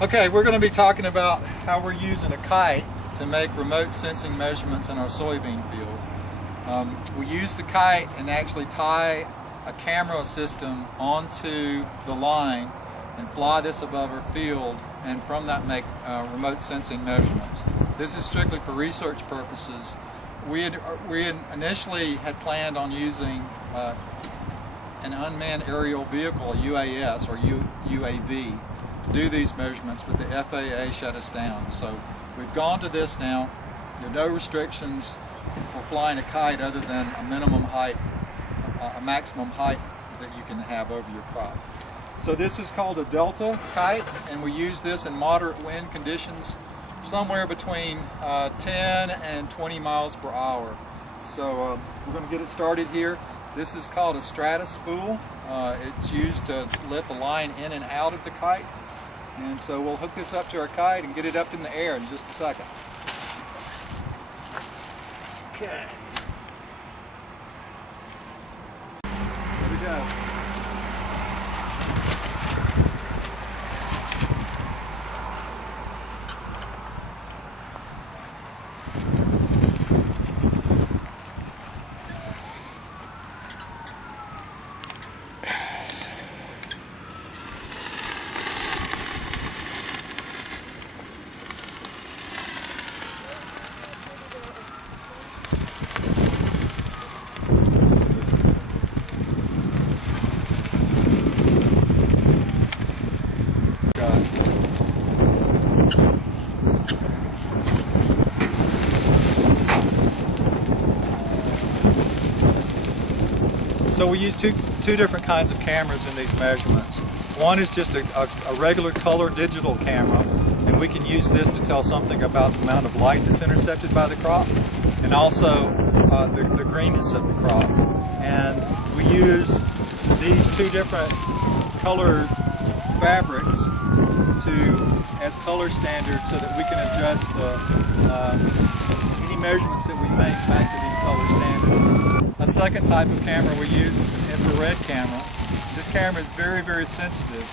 Okay, we're going to be talking about how we're using a kite to make remote sensing measurements in our soybean field. We use the kite and actually tie a camera system onto the line and fly this above our field, and from that make remote sensing measurements. This is strictly for research purposes. We initially had planned on using an unmanned aerial vehicle, a UAS or UAV, to do these measurements, but the FAA shut us down. So we've gone to this now. There are no restrictions for flying a kite other than a minimum height, a maximum height that you can have over your crop. So this is called a Delta kite, and we use this in moderate wind conditions, somewhere between 10 and 20 miles per hour. So we're going to get it started here. This is called a strata spool. It's used to let the line in and out of the kite. And so we'll hook this up to our kite and get it up in the air in just a second. Okay. Here we go. So we use two different kinds of cameras in these measurements. One is just a regular color digital camera, and we can use this to tell something about the amount of light that's intercepted by the crop, and also the greenness of the crop. And we use these two different color fabrics as color standards so that we can adjust any measurements that we make back to these color standards. A second type of camera we use is an infrared camera. This camera is very, very sensitive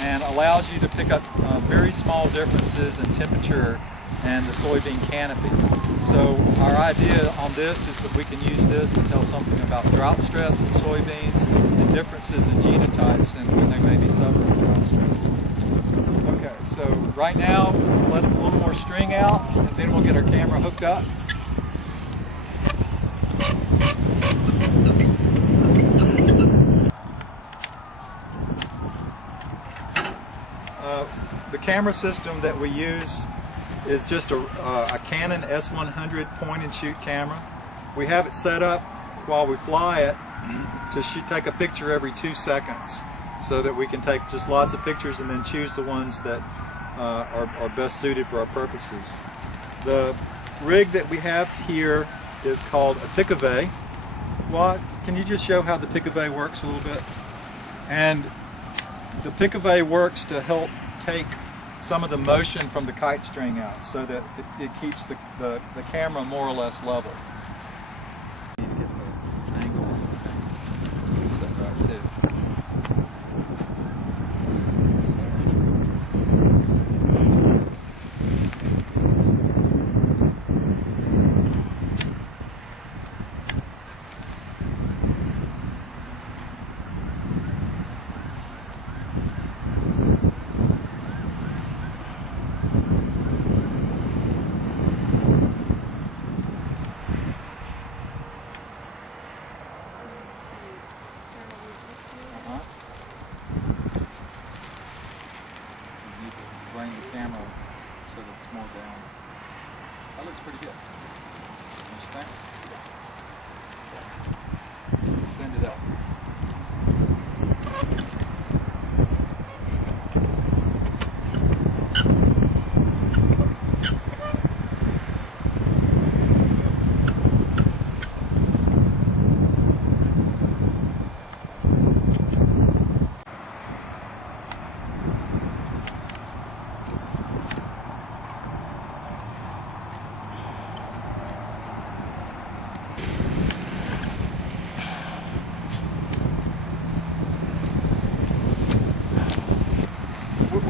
and allows you to pick up very small differences in temperature and the soybean canopy. So our idea on this is that we can use this to tell something about drought stress in soybeans and differences in genotypes and when they may be suffering drought stress. Okay, so right now we'll let a little more string out and then we'll get our camera hooked up. The camera system that we use is just a Canon S100 point and shoot camera. We have it set up while we fly it to take a picture every 2 seconds so that we can take just lots of pictures and then choose the ones that are best suited for our purposes. The rig that we have here is called a picave. Can you just show how the picave works a little bit? And the picave works to help take some of the motion from the kite string out so that it keeps the camera more or less level. You need to get the angle on the thing. Set right too. Bring the camera so that it's more down. That looks pretty good. Don't you think? Send it up.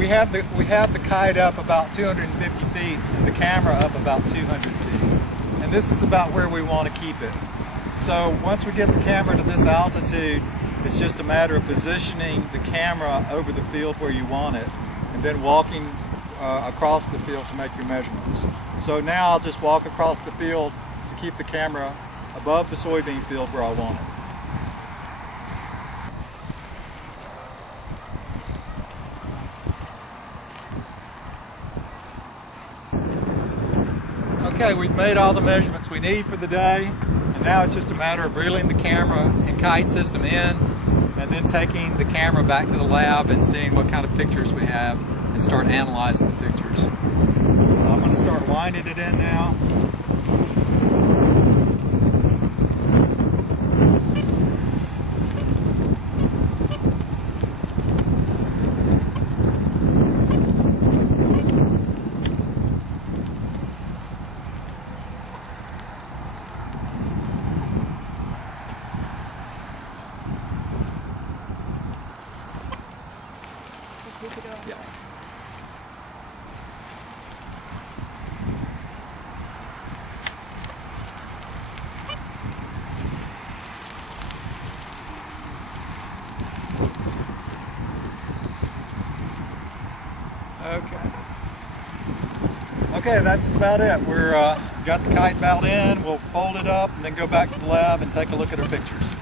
we have the kite up about 250 feet and the camera up about 200 feet. And this is about where we want to keep it. So once we get the camera to this altitude, it's just a matter of positioning the camera over the field where you want it and then walking across the field to make your measurements. So now I'll just walk across the field to keep the camera above the soybean field where I want it. Okay, we've made all the measurements we need for the day, and now it's just a matter of reeling the camera and kite system in and then taking the camera back to the lab and seeing what kind of pictures we have and start analyzing the pictures. So I'm going to start winding it in now. Yeah. Okay, that's about it. We're got the kite bowed in. We'll fold it up and then go back to the lab and take a look at our pictures.